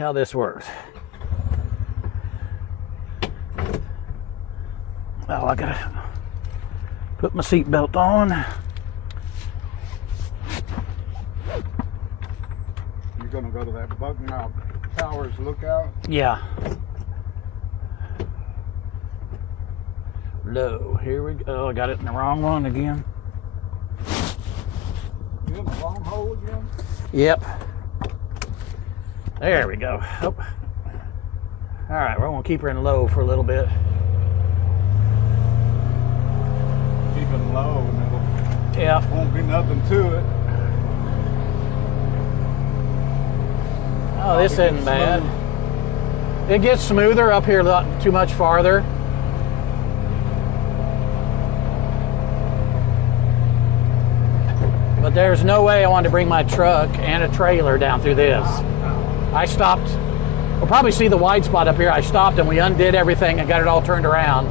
how this works. Oh, I gotta put my seatbelt on. You're gonna go to that Bucknell Towers lookout? Yeah. Low. Here we go. Oh, I got it in the wrong one again. You in the wrong hole again? Yep. There we go. Oh. All right, we're gonna keep her in low for a little bit. Keeping low and it'll Yeah. won't be nothing to it. Oh, this isn't bad. It gets smoother up here, not too much farther. But there's no way I wanted to bring my truck and a trailer down through this. I stopped. We'll probably see the wide spot up here. I stopped and we undid everything and got it all turned around.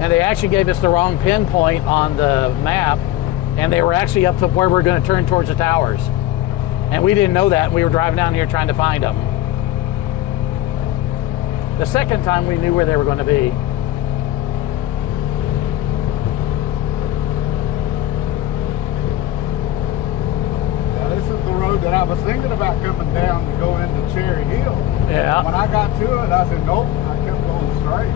And they actually gave us the wrong pinpoint on the map, and they were actually up to where we're going to turn towards the towers. And we didn't know that. We were driving down here trying to find them. The second time we knew where they were going to be. Now, this is the road that I was thinking about coming down to go into Cherry Hill. Yeah. When I got to it, I said, nope. I kept going straight.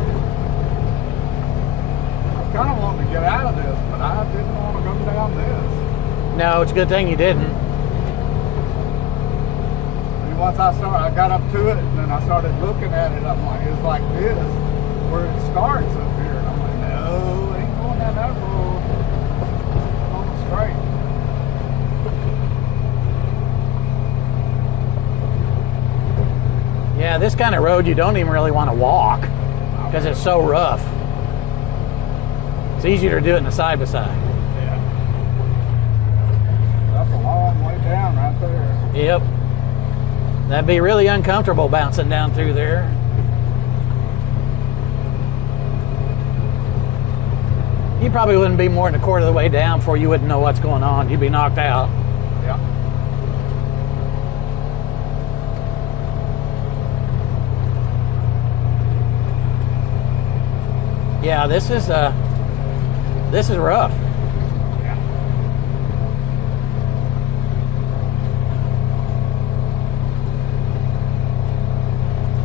I was kind of wanting to get out of this, but I didn't want to go down this. No, it's a good thing you didn't. Once I got up to it, and then I started looking at it. I'm like, it's like this, where it starts up here. And I'm like, no, ain't going down that road. It's going straight. Yeah, this kind of road you don't even really want to walk because it's so rough. It's easier to do it in the side by side. Yeah. That's a long way down right there. Yep. That'd be really uncomfortable bouncing down through there. You probably wouldn't be more than a quarter of the way down before you wouldn't know what's going on. You'd be knocked out. Yeah. Yeah, this is rough.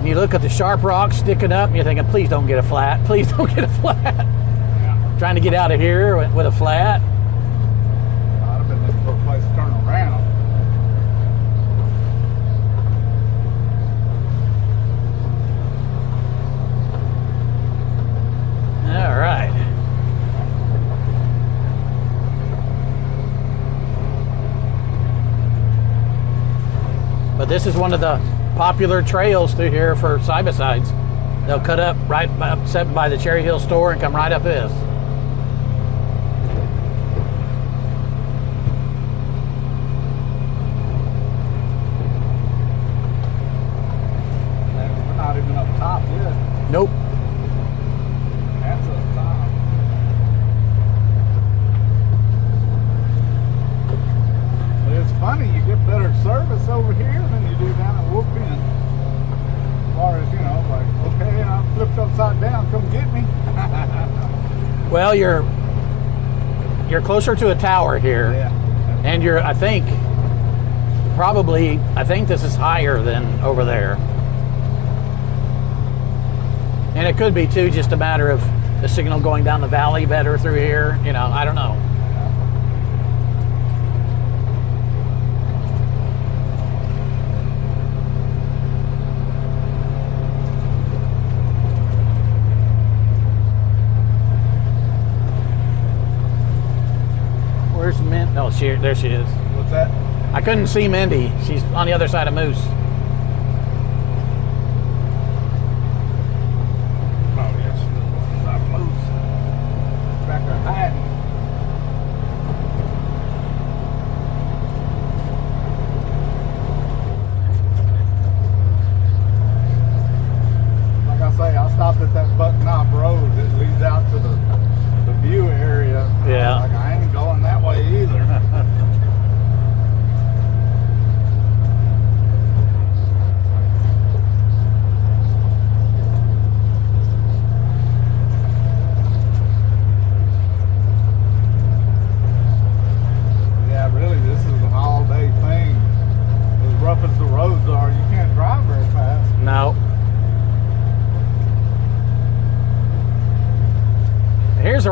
You look at the sharp rocks sticking up and you're thinking, please don't get a flat. Please don't get a flat. Yeah. Trying to get out of here with a flat. I'd have been looking for a place to turn around. All right. But this is one of the popular trails through here for side-by-sides. They'll cut up right by the Cherry Hill store and come right up this. We're not even up top yet. Nope. That's up top. But it's funny, you get better service over here than you do down at Wolfpen. As far as, you know, like, okay, I flipped upside down, come get me. Well, you're closer to a tower here. Yeah. And you're, I think this is higher than over there. And it could be too just a matter of the signal going down the valley better through here. You know, I don't know. Where's Mindy? Oh, there she is. What's that? I couldn't see Mindy. She's on the other side of Moose. Oh, yes. That moves. Back there hiding. Like I say, I stopped at that Buck Knob Road that leads out to the view area. Yeah. Like, I ain't going that way either.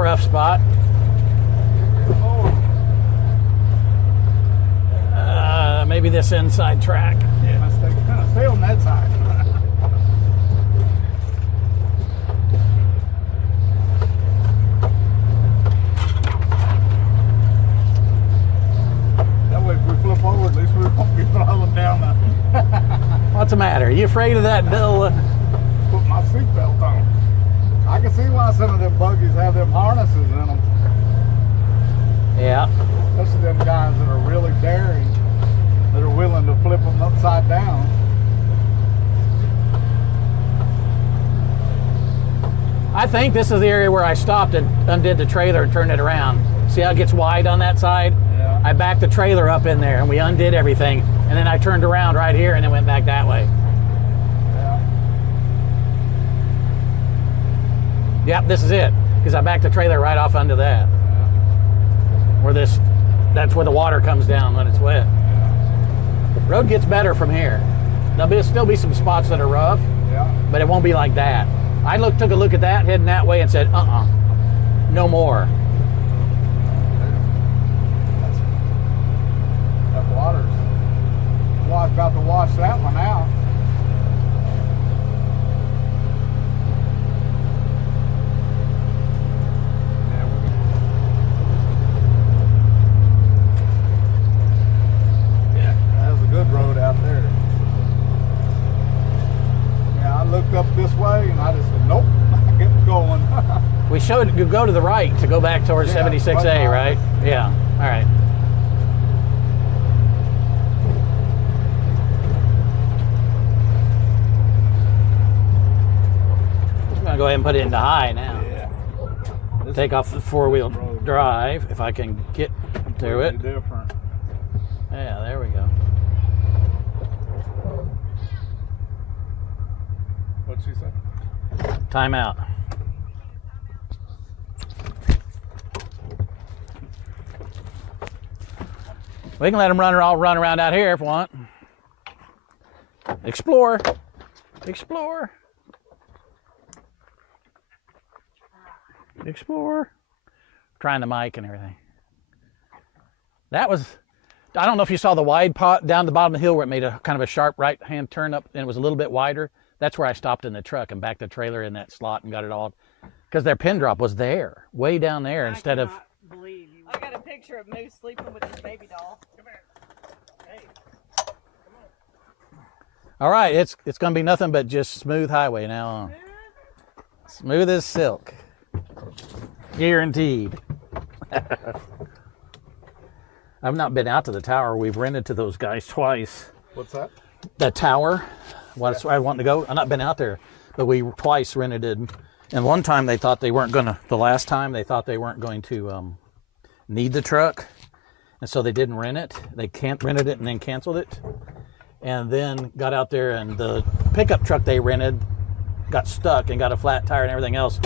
rough spot. Maybe this inside track. Yeah, stay on that side. That way, if we flip over, at least we won't be falling down. What's the matter? Are you afraid of that bill? Put my seatbelt on. I can see why some of them buggies have them harnesses in them. Yeah. Especially them guys that are really daring, that are willing to flip them upside down. I think this is the area where I stopped and undid the trailer and turned it around. See how it gets wide on that side? Yeah. I backed the trailer up in there and we undid everything. And then I turned around right here and then went back that way. Yep, this is it. Because I backed the trailer right off under that. Where that's where the water comes down when it's wet. Road gets better from here. There'll still be some spots that are rough, but it won't be like that. I took a look at that heading that way and said, no more. That water's about to wash that one out. Road out there. Yeah, I looked up this way and I just said, nope, I kept going. We showed you go to the right to go back towards 76A, right? Yeah, all right. I'm gonna go ahead and put it into high now. Yeah. Take off the four-wheel drive if I can get to it. Different. Yeah, there we go. What'd she say? Time out. We can let them run around out here if we want. Explore. Explore. Explore. Trying the mic and everything. That was, I don't know if you saw the wide pot down the bottom of the hill where it made a kind of a sharp right-hand turn up and it was a little bit wider. That's where I stopped in the truck and backed the trailer in that slot and got it all, because their pin drop was there, way down there instead of. Believe you. I got a picture of Moose sleeping with his baby doll. Come here. Hey. Come on. All right, it's going to be nothing but just smooth highway now on. Smooth as silk. Guaranteed. I've not been out to the tower. We've rented to those guys twice. What's that? The tower. That's where I want to go. I've not been out there, but we twice rented it. And one time they thought they weren't going to, the last time they thought they weren't going to need the truck. And so they didn't rent it. They rented it and then canceled it. And then got out there and the pickup truck they rented got stuck and got a flat tire and everything else.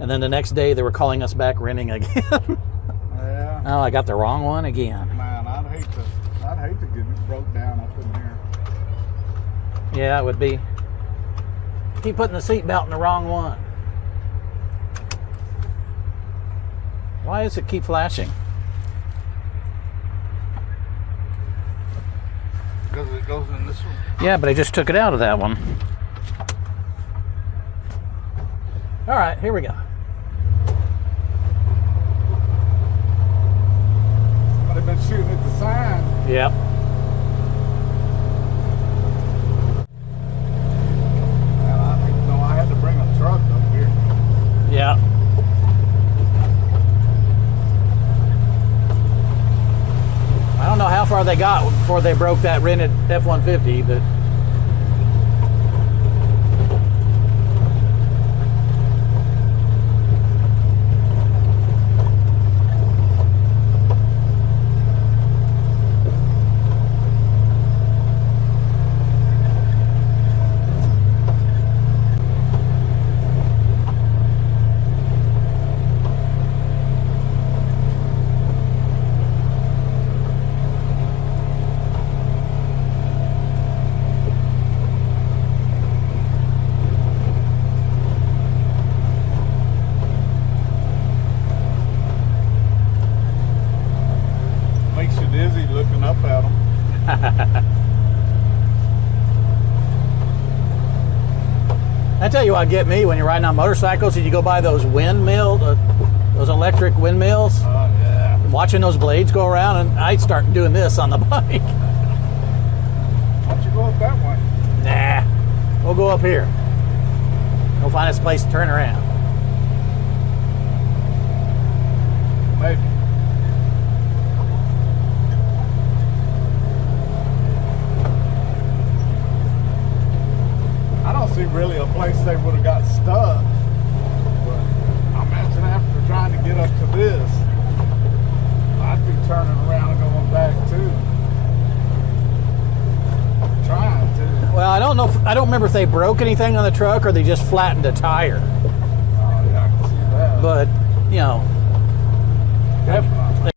And then the next day they were calling us back renting again. Yeah. Oh, I got the wrong one again. Man, I'd hate to get it broke down up in here. Yeah, it would be. Keep putting the seatbelt in the wrong one. Why does it keep flashing? Because it goes in this one. Yeah, but I just took it out of that one. All right, here we go. Somebody been shooting at the sign. Yep. I had to bring a truck up here. Yeah. I don't know how far they got before they broke that rented F-150, but tell you what get me when you're riding on motorcycles and you go by those those electric windmills. Oh, yeah. Watching those blades go around, and I start doing this on the bike. Why don't you go up that way? Nah, we'll go up here. We'll find us a place to turn around. Maybe. I don't see really a place they would have got stuck. But I imagine after trying to get up to this, I'd be turning around and going back too. Trying to. Well, I don't know. I don't remember if they broke anything on the truck or they just flattened a tire. Oh yeah, I can see that. But you know, Definitely.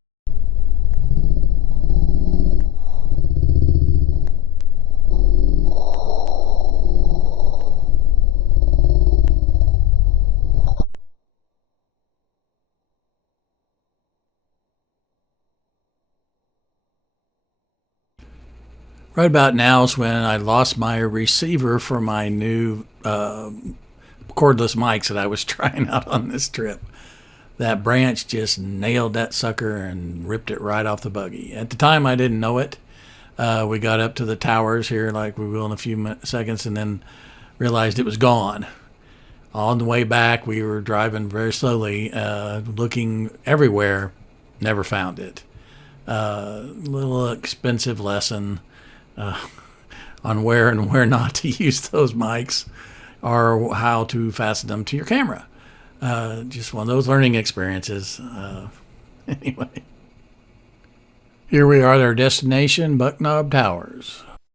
right about now is when I lost my receiver for my new cordless mics that I was trying out on this trip. That branch just nailed that sucker and ripped it right off the buggy. At the time, I didn't know it. We got up to the towers here like we will in a few seconds and then realized it was gone. On the way back, we were driving very slowly, looking everywhere, never found it. Little expensive lesson on where and where not to use those mics or how to fasten them to your camera. Just one of those learning experiences. Anyway, here we are at our destination, Buck Knob Towers.